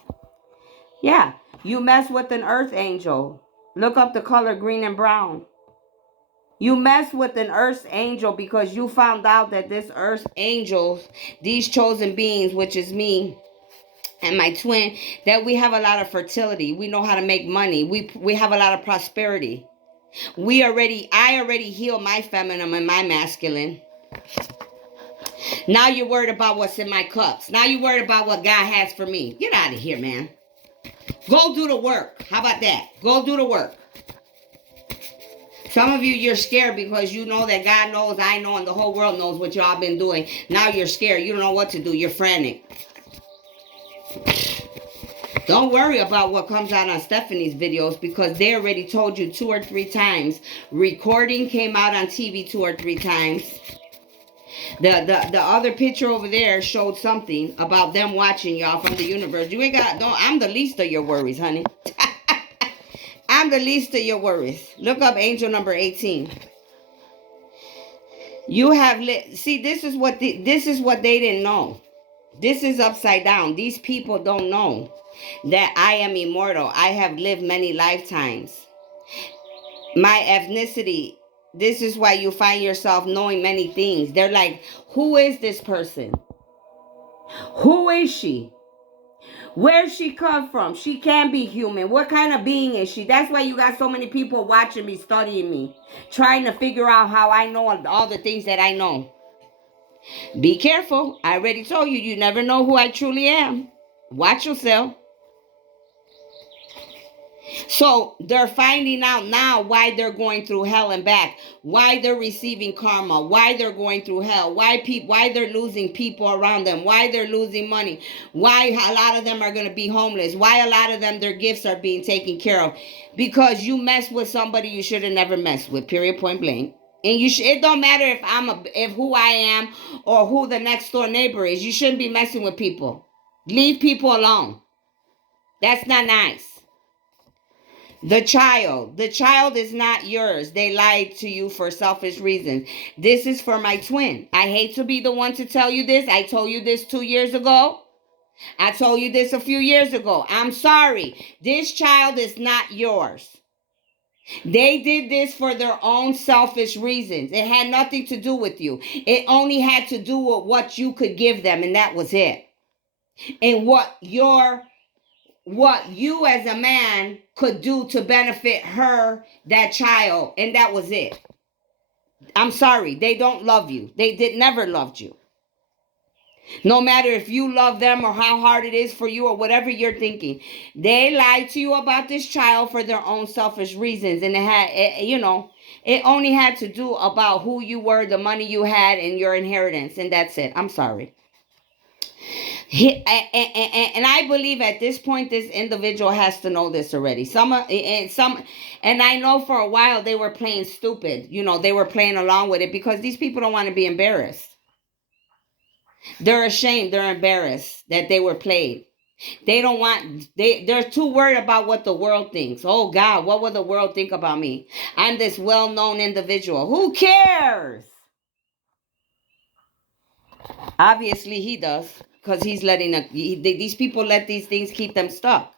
Yeah, you mess with an earth angel. Look up the color green and brown. You mess with an earth angel because you found out that this earth angel, these chosen beings, which is me and my twin, that we have a lot of fertility. We know how to make money. We have a lot of prosperity. I already healed my feminine and my masculine. Now you're worried about what's in my cups. Now you're worried about what God has for me. Get out of here, man. Go do the work. How about that? Go do the work. Some of you, you're scared because you know that God knows, I know, and the whole world knows what y'all been doing. Now you're scared. You don't know what to do. You're frantic. Don't worry about what comes out on Stephanie's videos, because they already told you 2 or 3 times. Recording came out on TV 2 or 3 times. The other picture over there showed something about them watching y'all from the universe. You ain't got, I'm the least of your worries, honey. I'm the least of your worries. Look up angel number 18. You have see, this is what they didn't know. This is upside down. These people don't know that I am immortal. I have lived many lifetimes. My ethnicity, this is why you find yourself knowing many things. They're like, who is this person? Who is she? Where's she come from? She can't be human. What kind of being is she? That's why you got so many people watching me, studying me, trying to figure out how I know all the things that I know. Be careful. I already told you, you never know who I truly am. Watch yourself. So they're finding out now why they're going through hell and back, why they're receiving karma, why they're going through hell, why they're losing people around them, why they're losing money, why a lot of them are going to be homeless, why a lot of them, their gifts are being taken care of, because you mess with somebody you should have never messed with, period, point blank. And it don't matter if who I am or who the next door neighbor is. You shouldn't be messing with people. Leave people alone. That's not nice. The child is not yours. They lied to you for selfish reasons. This is for my twin. I hate to be the one to tell you this. I told you this 2 years ago. I told you this a few years ago. I'm sorry. This child is not yours. They did this for their own selfish reasons. It had nothing to do with you. It only had to do with what you could give them, and that was it. And what you as a man could do to benefit her, that child, and that was it. I'm sorry, they don't love you. They never loved you. No matter if you love them or how hard it is for you or whatever you're thinking, they lied to you about this child for their own selfish reasons, and it only had to do about who you were, the money you had, and your inheritance, and that's it. I'm sorry. And I believe at this point, this individual has to know this already. And I know for a while they were playing stupid. They were playing along with it because these people don't want to be embarrassed. They're ashamed. They're embarrassed that they were played. They're too worried about what the world thinks. Oh God, what will the world think about me? I'm this well-known individual. Who cares? Obviously he does, because he's these people let these things keep them stuck.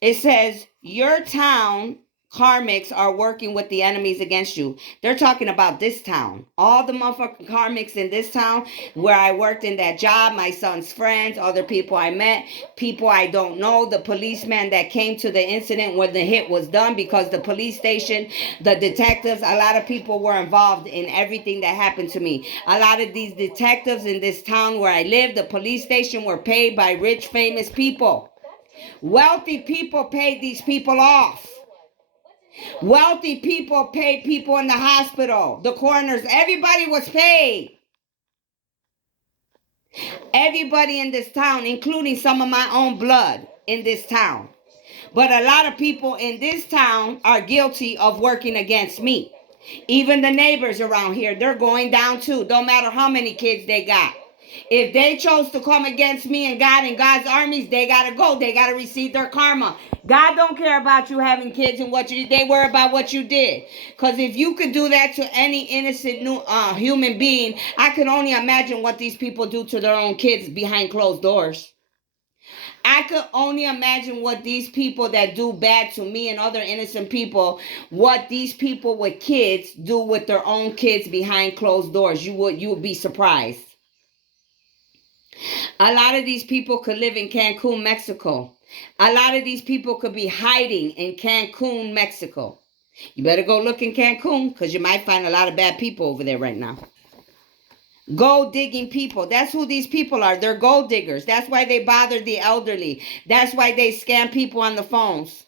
It says, your town karmics are working with the enemies against you. They're talking about this town. All the motherfucking karmics in this town where I worked in that job, my son's friends, other people I met, people I don't know, the policeman that came to the incident when the hit was done, because the police station, the detectives, a lot of people were involved in everything that happened to me. A lot of these detectives in this town where I live, the police station, were paid by rich, famous people. Wealthy people paid these people off. Wealthy people paid people in the hospital, the coroners, everybody was paid. Everybody in this town, including some of my own blood in this town. But a lot of people in this town are guilty of working against me. Even the neighbors around here, they're going down too. Don't matter how many kids they got. If they chose to come against me and God and God's armies, they got to go. They got to receive their karma. God don't care about you having kids and they worry about what you did. Because if you could do that to any innocent human being, I can only imagine what these people do to their own kids behind closed doors. I could only imagine what these people that do bad to me and other innocent people, what these people with kids do with their own kids behind closed doors. You would be surprised. A lot of these people could live in Cancun, Mexico. A lot of these people could be hiding in Cancun, Mexico. You better go look in Cancun, because you might find a lot of bad people over there right now. Gold digging people. That's who these people are. They're gold diggers. That's why they bother the elderly. That's why they scam people on the phones.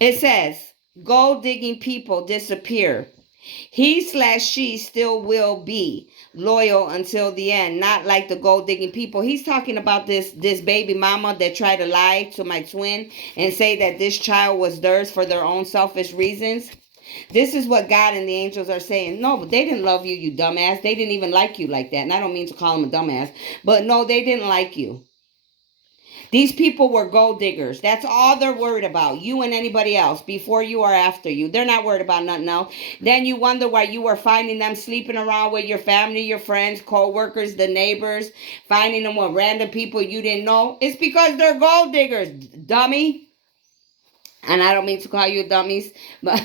It says, gold digging people disappear. He/she still will be loyal until the end, not like the gold digging people. He's talking about this baby mama that tried to lie to my twin and say that this child was theirs for their own selfish reasons. This is what God and the angels are saying. No, but they didn't love you, you dumbass. They didn't even like you like that. And I don't mean to call them a dumbass, but no, they didn't like you. These people were gold diggers. That's all they're worried about. You and anybody else, before you or after you. They're not worried about nothing else. Then you wonder why you were finding them sleeping around with your family, your friends, co-workers, the neighbors, finding them with random people you didn't know. It's because they're gold diggers, dummy. And I don't mean to call you dummies, but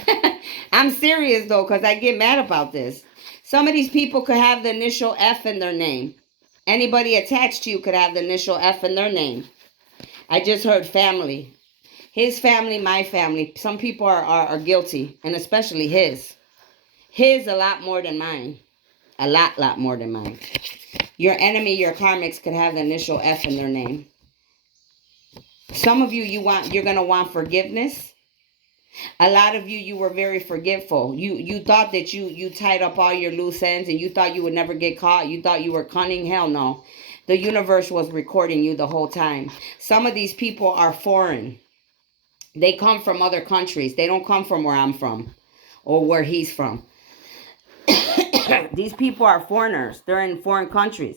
I'm serious though, because I get mad about this. Some of these people could have the initial F in their name. Anybody attached to you could have the initial F in their name. I just heard family. His family, my family. Some people are guilty, and especially his. His a lot more than mine. A lot more than mine. Your enemy, your karmics, could have the initial F in their name. Some of you're going to want forgiveness. A lot of you were very forgetful. You thought that you tied up all your loose ends and you thought you would never get caught. You thought you were cunning. Hell no. The universe was recording you the whole time. Some of these people are foreign. They come from other countries. They don't come from where I'm from or where he's from. These people are foreigners. They're in foreign countries.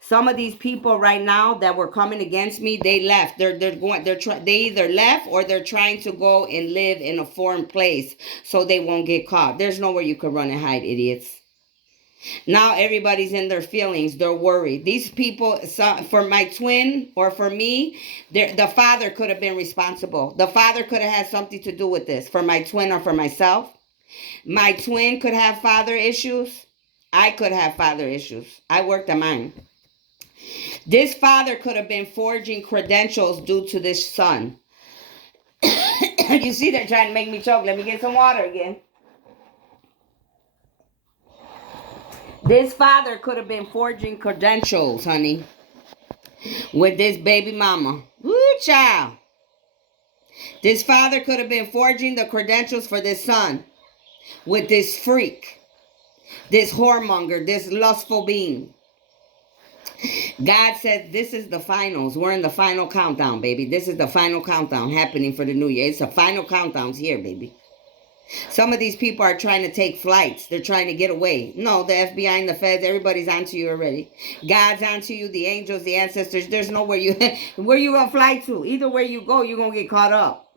Some of these people right now that were coming against me, they left. They either left or they're trying to go and live in a foreign place so they won't get caught. There's nowhere you can run and hide, idiots. Now everybody's in their feelings. They're worried. These people, for my twin or for me, the father could have been responsible. The father could have had something to do with this for my twin or for myself. My twin could have father issues. I could have father issues. I worked on mine. This father could have been forging credentials due to this son. You see, they're trying to make me choke. Let me get some water again. This father could have been forging credentials, honey, with this baby mama. Woo, child. This father could have been forging the credentials for this son with this freak, this whoremonger, this lustful being. God said, this is the finals. We're in the final countdown, baby. This is the final countdown happening for the new year. It's the final countdowns here, baby. Some of these people are trying to take flights. They're trying to get away. No, the FBI and the feds, everybody's onto you already. God's onto you, the angels, the ancestors. There's nowhere where you gonna fly to. Either where you go, you're gonna get caught up.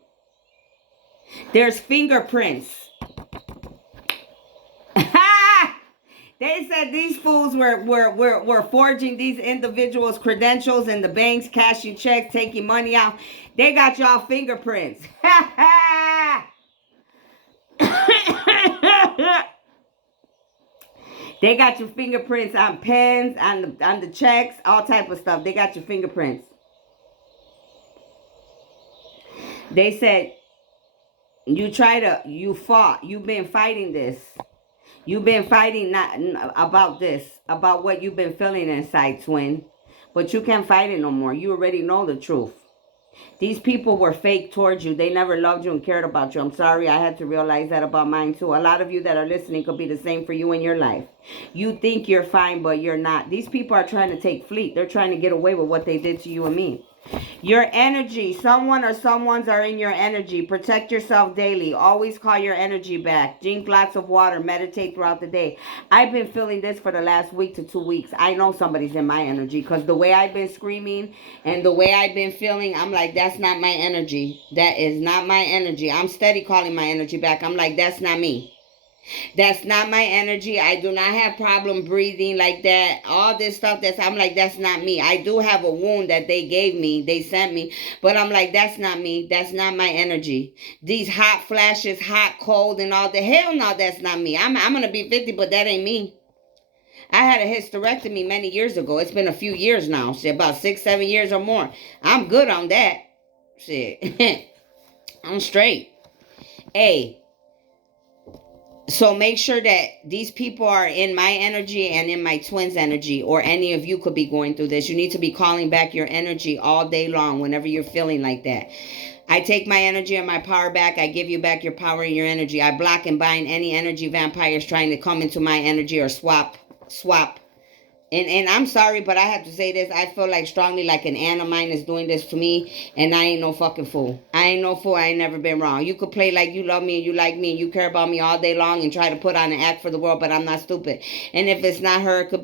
There's fingerprints. They said these fools were forging these individuals' credentials in the banks, cashing checks, taking money out. They got y'all fingerprints. They got your fingerprints on pens, on the checks, all type of stuff. They got your fingerprints. They said you fought. You've been fighting this. You've been fighting not about this, about what you've been feeling inside, twin. But you can't fight it no more. You already know the truth. These people were fake towards you. They never loved you and cared about you. I'm sorry, I had to realize that about mine too. A lot of you that are listening could be the same for you in your life. You think you're fine, but you're not. These people are trying to take fleet. They're trying to get away with what they did to you and me. Your energy, someone or someone's are in your energy. Protect yourself daily. Always call your energy back. Drink lots of water. Meditate throughout the day. I've been feeling this for the last week to 2 weeks. I know somebody's in my energy because the way I've been screaming and the way I've been feeling, I'm like, that's not my energy. That is not my energy. I'm steady calling my energy back. I'm like, that's not me. That's not my energy. I do not have problem breathing like that. All this stuff I'm like, that's not me. I do have a wound that they gave me. They sent me. But I'm like, that's not me. That's not my energy. These hot flashes, hot, cold, and all the hell no, that's not me. I'm going to be 50, but that ain't me. I had a hysterectomy many years ago. It's been a few years now. Shit, about 6, 7 years or more. I'm good on that. Shit. I'm straight. Hey. So make sure that these people are in my energy and in my twin's energy, or any of you could be going through this. You need to be calling back your energy all day long whenever you're feeling like that. I take my energy and my power back. I give you back your power and your energy. I block and bind any energy vampires trying to come into my energy or swap. And I'm sorry, but I have to say this. I feel like strongly like an aunt of mine is doing this to me, and I ain't no fucking fool. I ain't no fool. I ain't never been wrong. You could play like you love me and you like me and you care about me all day long and try to put on an act for the world, but I'm not stupid. And if it's not her, it could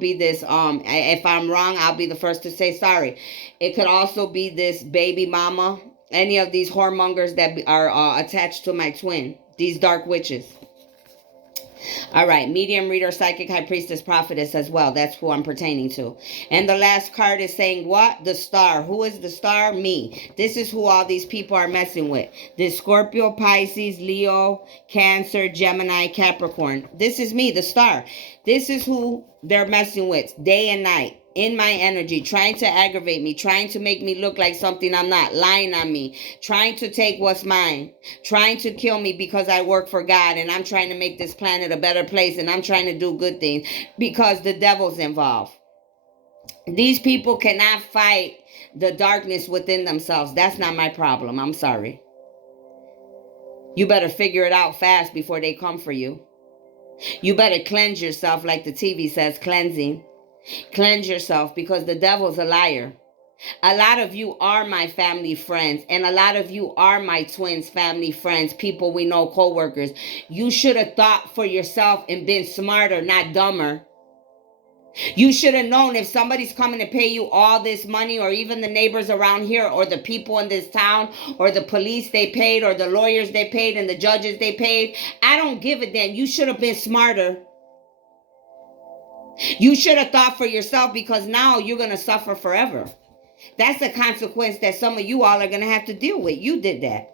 be this. If I'm wrong, I'll be the first to say sorry. It could also be this baby mama, any of these whoremongers that are attached to my twin, these dark witches. All right, medium, reader, psychic, high priestess, prophetess as well. That's who I'm pertaining to. And the last card is saying what? The star. Who is the star? Me. This is who all these people are messing with. This Scorpio, Pisces, Leo, Cancer, Gemini, Capricorn. This is me, the star. This is who they're messing with day and night. In my energy, trying to aggravate me, trying to make me look like something I'm not, lying on me, trying to take what's mine, trying to kill me because I work for God and I'm trying to make this planet a better place and I'm trying to do good things because the devil's involved. These people cannot fight the darkness within themselves. That's not my problem. I'm sorry. You better figure it out fast before they come for you. You better cleanse yourself like the TV says, cleansing. Cleanse yourself because the devil's a liar. A lot of you are my family friends, and a lot of you are my twins' family friends, people we know, co-workers. You should have thought for yourself and been smarter, not dumber. You should have known if somebody's coming to pay you all this money, or even the neighbors around here, or the people in this town, or the police they paid, or the lawyers they paid, and the judges they paid. I don't give a damn. You should have been smarter. You should have thought for yourself, because now you're going to suffer forever. That's a consequence that some of you all are going to have to deal with. You did that.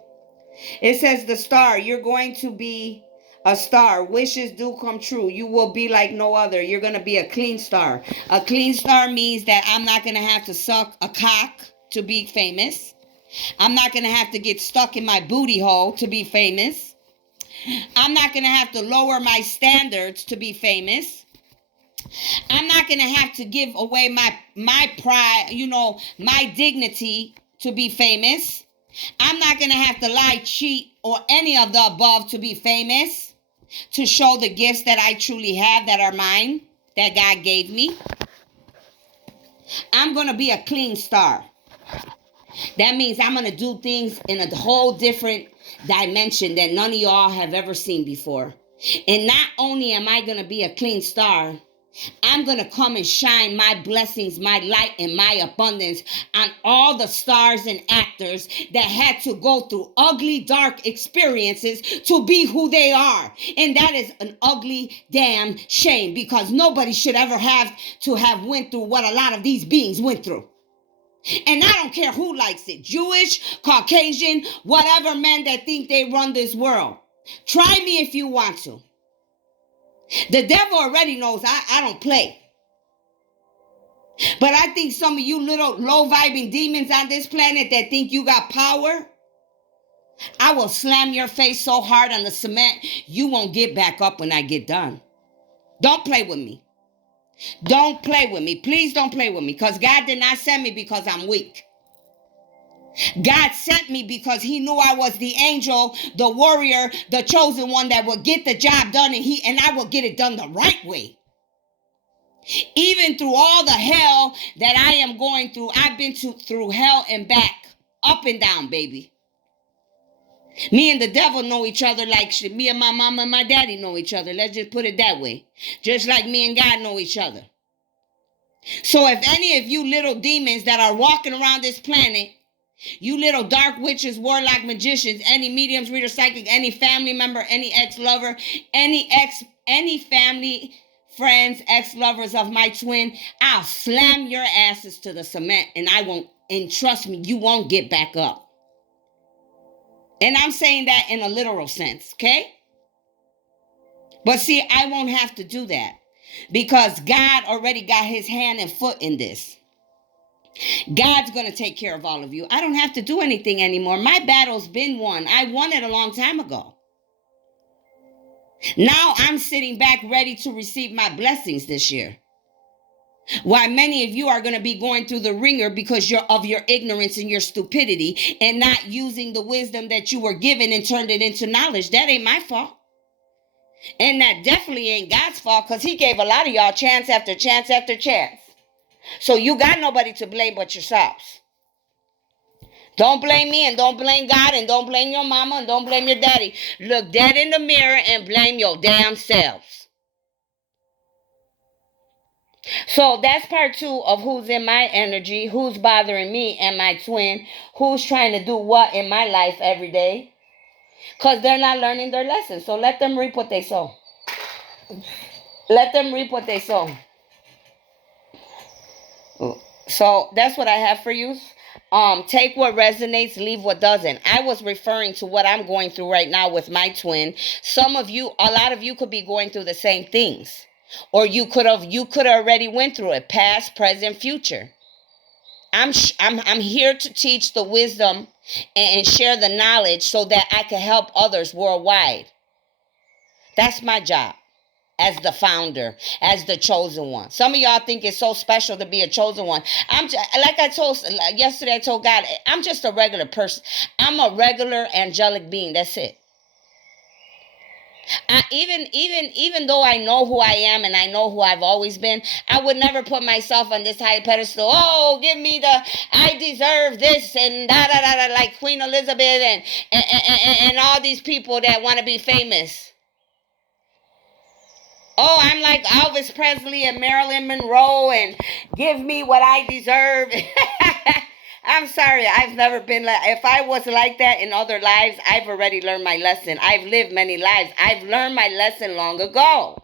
It says the star, you're going to be a star. Wishes do come true. You will be like no other. You're going to be a clean star. A clean star means that I'm not going to have to suck a cock to be famous. I'm not going to have to get stuck in my booty hole to be famous. I'm not going to have to lower my standards to be famous. I'm not going to have to give away my pride, my dignity to be famous. I'm not going to have to lie, cheat, or any of the above to be famous, to show the gifts that I truly have that are mine, that God gave me. I'm going to be a clean star. That means I'm going to do things in a whole different dimension that none of y'all have ever seen before. And not only am I going to be a clean star, I'm going to come and shine my blessings, my light, and my abundance on all the stars and actors that had to go through ugly, dark experiences to be who they are. And that is an ugly damn shame, because nobody should ever have to have went through what a lot of these beings went through. And I don't care who likes it, Jewish, Caucasian, whatever men that think they run this world. Try me if you want to. The devil already knows I don't play. But I think some of you little low-vibing demons on this planet that think you got power, I will slam your face so hard on the cement, you won't get back up when I get done. Don't play with me. Don't play with me. Please don't play with me, because God did not send me because I'm weak. God sent me because he knew I was the angel, the warrior, the chosen one that would get the job done, and I will get it done the right way. Even through all the hell that I am going through, I've been through hell and back, up and down, baby. Me and the devil know each other like me and my mama and my daddy know each other. Let's just put it that way. Just like me and God know each other. So if any of you little demons that are walking around this planet, you little dark witches, warlock, magicians, any mediums, reader, psychic, any family member, any ex-lover, any family, friends, ex-lovers of my twin, I'll slam your asses to the cement, and trust me, you won't get back up. And I'm saying that in a literal sense, okay? But see, I won't have to do that, because God already got his hand and foot in this. God's going to take care of all of you. I don't have to do anything anymore. My battle's been won. I won it a long time ago. Now I'm sitting back ready to receive my blessings this year. While many of you are going to be going through the ringer because of your ignorance and your stupidity, and not using the wisdom that you were given and turned it into knowledge. That ain't my fault. And that definitely ain't God's fault, because he gave a lot of y'all chance after chance after chance. So you got nobody to blame but yourselves. Don't blame me, and don't blame God, and don't blame your mama, and don't blame your daddy. Look dead in the mirror and blame your damn selves. So that's part 2 of who's in my energy, who's bothering me and my twin, who's trying to do what in my life every day. Because they're not learning their lessons. So let them reap what they sow. Let them reap what they sow. So that's what I have for you. Take what resonates, leave what doesn't. I was referring to what I'm going through right now with my twin. A lot of you could be going through the same things, or you could have already went through it, past, present, future. I'm here to teach the wisdom and share the knowledge so that I can help others worldwide. That's my job. As the founder, as the chosen one. Some of y'all think it's so special to be a chosen one. Yesterday I told God, I'm just a regular person. I'm a regular angelic being. That's it. Even though I know who I am and I know who I've always been, I would never put myself on this high pedestal. Oh, give me I deserve this and da da da da, like Queen Elizabeth and all these people that want to be famous. Oh, I'm like Elvis Presley and Marilyn Monroe, and give me what I deserve. I'm sorry, I've never been like, if I was like that in other lives, I've already learned my lesson. I've lived many lives. I've learned my lesson long ago.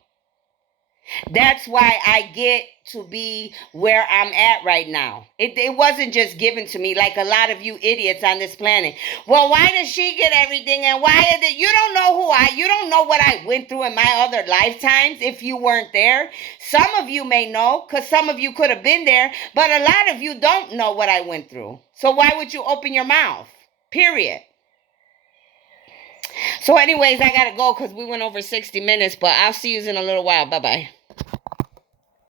That's why I get to be where I'm at right now. It wasn't just given to me like a lot of you idiots on this planet. Well, why does she get everything and why is it? You don't know you don't know what I went through in my other lifetimes if you weren't there. Some of you may know because some of you could have been there, but a lot of you don't know what I went through. So why would you open your mouth? Period. So anyways, I got to go because we went over 60 minutes, but I'll see you in a little while. Bye-bye.